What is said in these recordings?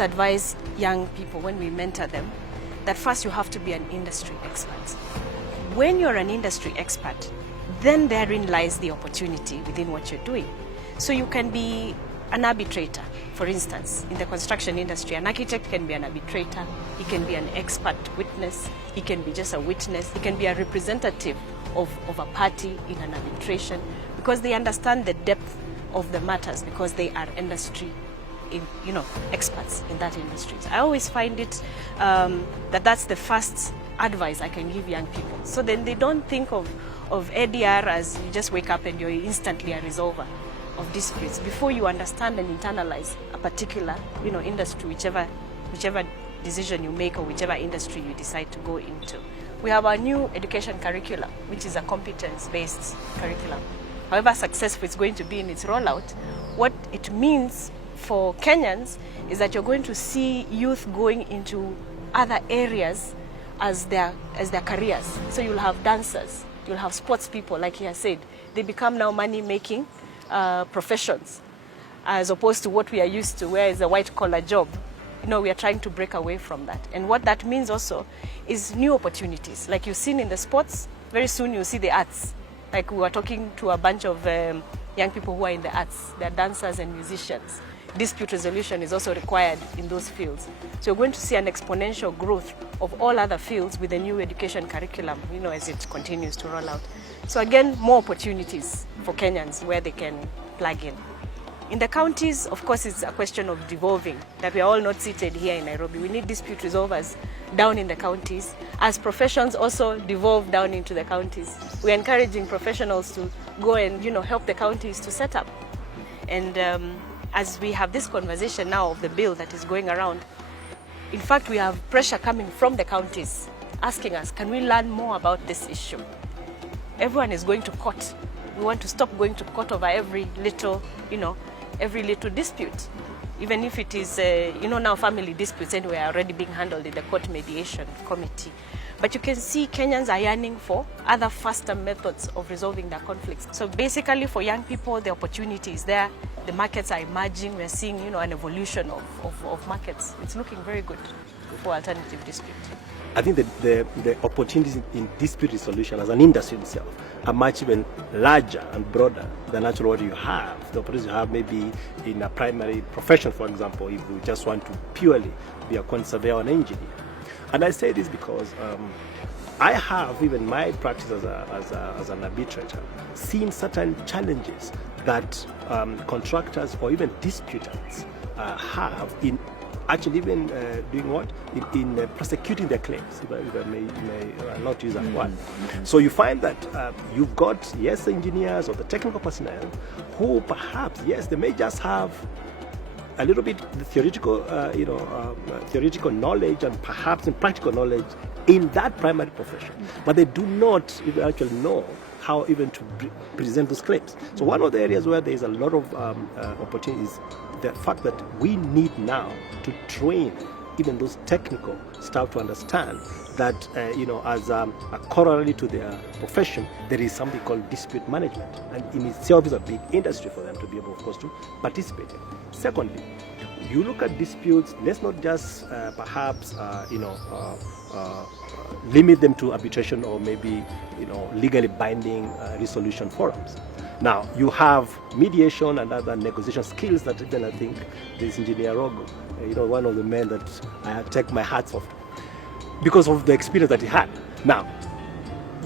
always advise young people when we mentor them that first you have to be an industry expert. When you're an industry expert, then therein lies the opportunity within what you're doing. So you can be an arbitrator, for instance, in the construction industry. An architect can be an arbitrator, he can be an expert witness, he can be just a witness, he can be a representative of a party in an arbitration, because they understand the depth of the matters, because they are industry experts in that industry. So I always find it that's the first advice I can give young people. So then they don't think of ADR as you just wake up and you're instantly a resolver of disputes. Before you understand and internalize a particular industry, whichever decision you make or whichever industry you decide to go into. We have our new education curriculum, which is a competence-based curriculum. However successful it's going to be in its rollout, what it means for Kenyans is that you're going to see youth going into other areas as their careers. So you'll have dancers, you'll have sports people, like he has said. They become now money-making professions, as opposed to what we are used to, where is a white-collar job. We are trying to break away from that. And what that means also is new opportunities. Like you've seen in the sports, very soon you'll see the arts. Like we were talking to a bunch of young people who are in the arts. They're dancers and musicians. Dispute resolution is also required in those fields. So you're going to see an exponential growth of all other fields with the new education curriculum, as it continues to roll out. So again, more opportunities for Kenyans where they can plug in. In the counties, of course, it's a question of devolving, that we are all not seated here in Nairobi. We need dispute resolvers down in the counties. As professions also devolve down into the counties, we're encouraging professionals to go and help the counties to set up. And as we have this conversation now of the bill that is going around, in fact, we have pressure coming from the counties asking us, can we learn more about this issue? Everyone is going to court. We want to stop going to court over every little dispute. Even if it is, now family disputes anyway are already being handled in the court mediation committee. But you can see Kenyans are yearning for other faster methods of resolving their conflicts. So basically for young people, the opportunity is there. The markets are emerging. We're seeing, an evolution of markets. It's looking very good for alternative dispute. I think that the opportunities in dispute resolution as an industry itself are much even larger and broader than actually what you have. The opportunities you have maybe in a primary profession, for example, if you just want to purely be a quantity surveyor or an engineer. And I say this because I have, even my practice as an arbitrator, seen certain challenges that contractors or even disputants have in actually even doing what? In prosecuting their claims, if I may not use that word. So you find that you've got, yes, engineers or the technical personnel who perhaps, yes, they may just have a little bit the theoretical, theoretical knowledge and perhaps in practical knowledge in that primary profession, but they do not even actually know how even to present those claims. So one of the areas where there is a lot of opportunities, the fact that we need now to train even those technical staff to understand that, as a corollary to their profession, there is something called dispute management. And in itself is a big industry for them to be able, of course, to participate in. Secondly, you look at disputes, let's not just perhaps, limit them to arbitration or maybe, legally binding resolution forums. Now, you have mediation and other negotiation skills that even I think this engineer Rogo, one of the men that I take my hats off to, because of the experience that he had. Now,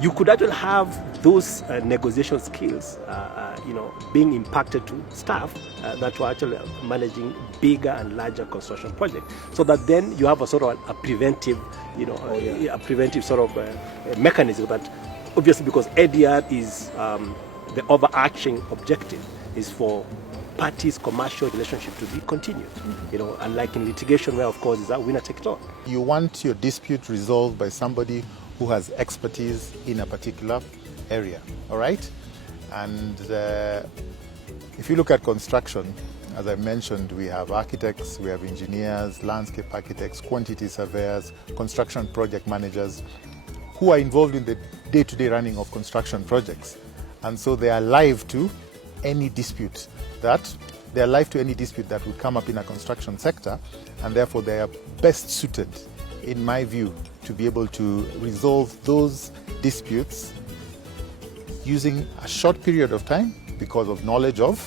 you could actually have those negotiation skills, being impacted to staff that were actually managing bigger and larger construction projects, so that then you have a sort of a preventive, a preventive sort of mechanism that, obviously, because ADR is the overarching objective is for parties' commercial relationship to be continued. Unlike in litigation where, of course, is that winner take it all. You want your dispute resolved by somebody who has expertise in a particular area, all right? And if you look at construction, as I mentioned, we have architects, we have engineers, landscape architects, quantity surveyors, construction project managers who are involved in the day-to-day running of construction projects. And so they are live to any dispute that They're live to any dispute that would come up in a construction sector, and therefore they are best suited, in my view, to be able to resolve those disputes using a short period of time because of knowledge of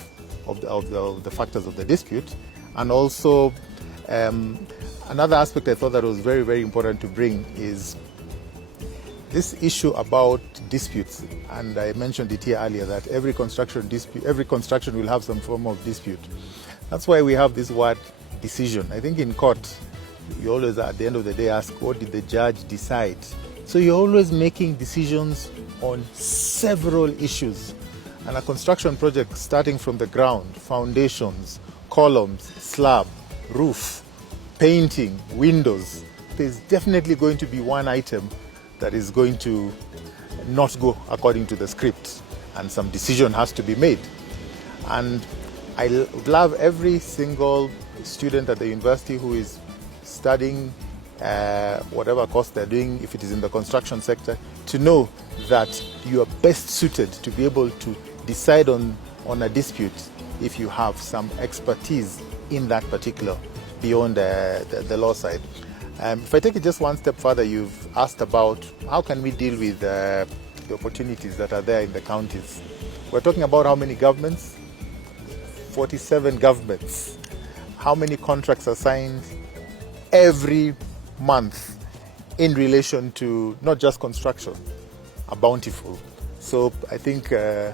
the factors of the dispute. And also another aspect I thought that was very, very important to bring is this issue about disputes. And I mentioned it here earlier that every construction will have some form of dispute. That's why we have this word decision. I think in court, you always at the end of the day ask, what did the judge decide? So you're always making decisions on several issues. And a construction project starting from the ground, foundations, columns, slab, roof, painting, windows, there's definitely going to be one item that is going to not go according to the script, and some decision has to be made. And I love every single student at the university who is studying whatever course they're doing, if it is in the construction sector, to know that you are best suited to be able to decide on a dispute if you have some expertise in that particular, beyond the law side. If I take it just one step further, you've asked about how can we deal with the opportunities that are there in the counties. We're talking about how many governments? 47 governments. How many contracts are signed every month in relation to not just construction, a bountiful. So I think the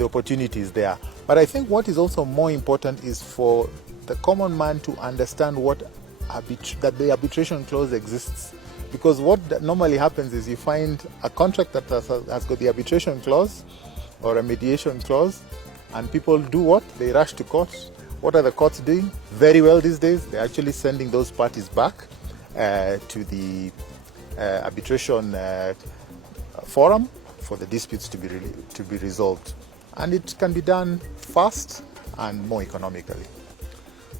opportunity is there. But I think what is also more important is for the common man to understand that the arbitration clause exists. Because what normally happens is you find a contract that has got the arbitration clause or a mediation clause, and people do what? They rush to court. What are the courts doing? Very well these days, they're actually sending those parties back to the arbitration forum for the disputes to be resolved. And it can be done fast and more economically.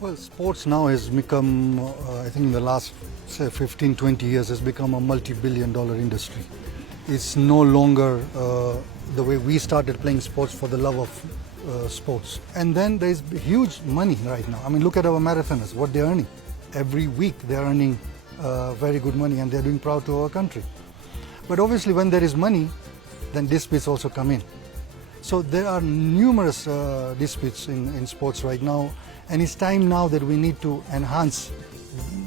Well, sports now has become, I think in the last, say, 15, 20 years, has become a multi-billion-dollar industry. It's no longer the way we started playing sports for the love of sports. And then there's huge money right now. I mean, look at our marathoners, what they're earning. Every week they're earning very good money, and they're doing proud to our country. But obviously when there is money, then disputes also come in. So there are numerous disputes in sports right now, and it's time now that we need to enhance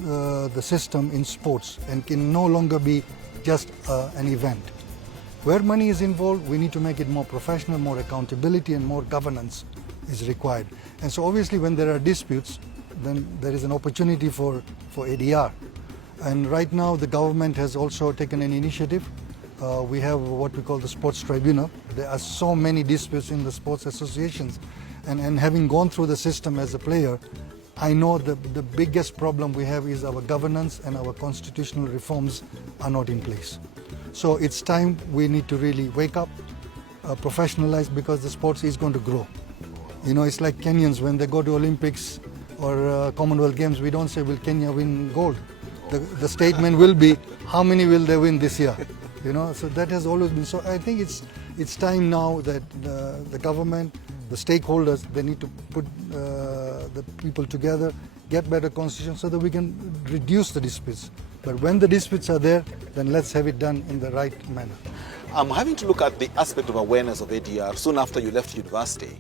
the system in sports and can no longer be just an event. Where money is involved, we need to make it more professional, more accountability and more governance is required. And so obviously when there are disputes, then there is an opportunity for ADR. And right now the government has also taken an initiative. We have what we call the sports tribunal. There are so many disputes in the sports associations, and having gone through the system as a player, I know the biggest problem we have is our governance and our constitutional reforms are not in place. So it's time we need to really wake up, professionalize, because the sports is going to grow. You know, it's like Kenyans when they go to Olympics or Commonwealth Games, we don't say, will Kenya win gold? The statement will be, how many will they win this year? You know, so that has always been. So I think it's time now that the government, the stakeholders, they need to put the people together, get better constitution so that we can reduce the disputes. But when the disputes are there, then let's have it done in the right manner. I'm having to look at the aspect of awareness of ADR soon after you left university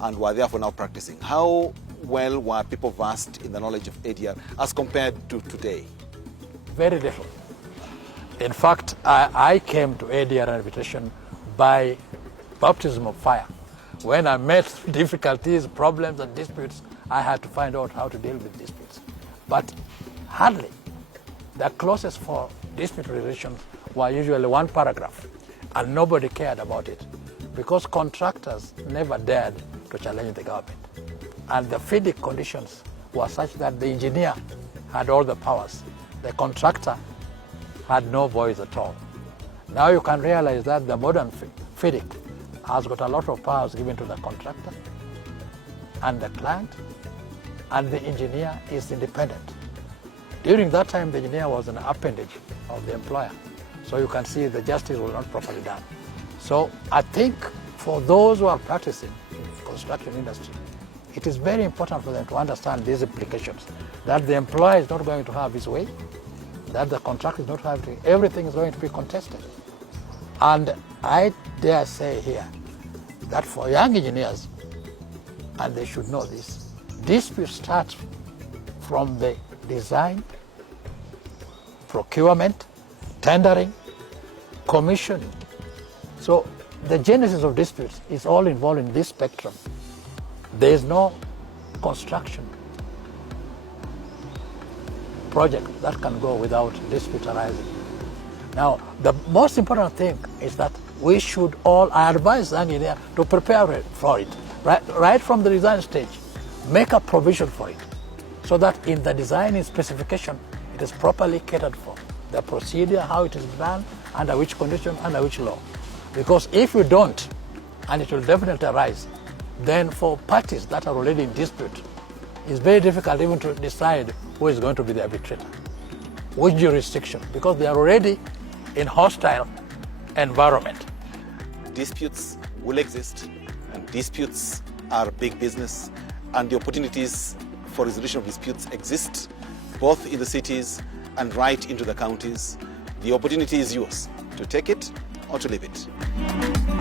and were therefore now practicing. How well were people versed in the knowledge of ADR as compared to today? Very little. In fact, I came to ADR arbitration by baptism of fire. When I met difficulties, problems and disputes, I had to find out how to deal with disputes. But hardly. The clauses for dispute resolution were usually one paragraph, and nobody cared about it because contractors never dared to challenge the government. And the FIDIC conditions were such that the engineer had all the powers. The contractor had no voice at all. Now you can realize that the modern FIDIC has got a lot of powers given to the contractor and the client, and the engineer is independent. During that time, the engineer was an appendage of the employer. So you can see the justice was not properly done. So I think for those who are practicing in the construction industry, it is very important for them to understand these implications, that the employer is not going to have his way, that the contract is not going to, everything is going to be contested. And I dare say here that for young engineers, and they should know this, dispute starts from the design, procurement, tendering, commissioning. So the genesis of disputes is all involved in this spectrum. There is no construction project that can go without dispute arising. Now, the most important thing is that we should all, I advise the engineer to prepare for it, right from the design stage, make a provision for it, so that in the design specification, it is properly catered for. The procedure, how it is done, under which condition, under which law. Because if you don't, and it will definitely arise, then for parties that are already in dispute, it's very difficult even to decide who is going to be the arbitrator, which jurisdiction, because they are already in hostile environment. Disputes will exist, and disputes are big business, and the opportunities for resolution of disputes exist both in the cities and right into the counties. The opportunity is yours to take it or to leave it.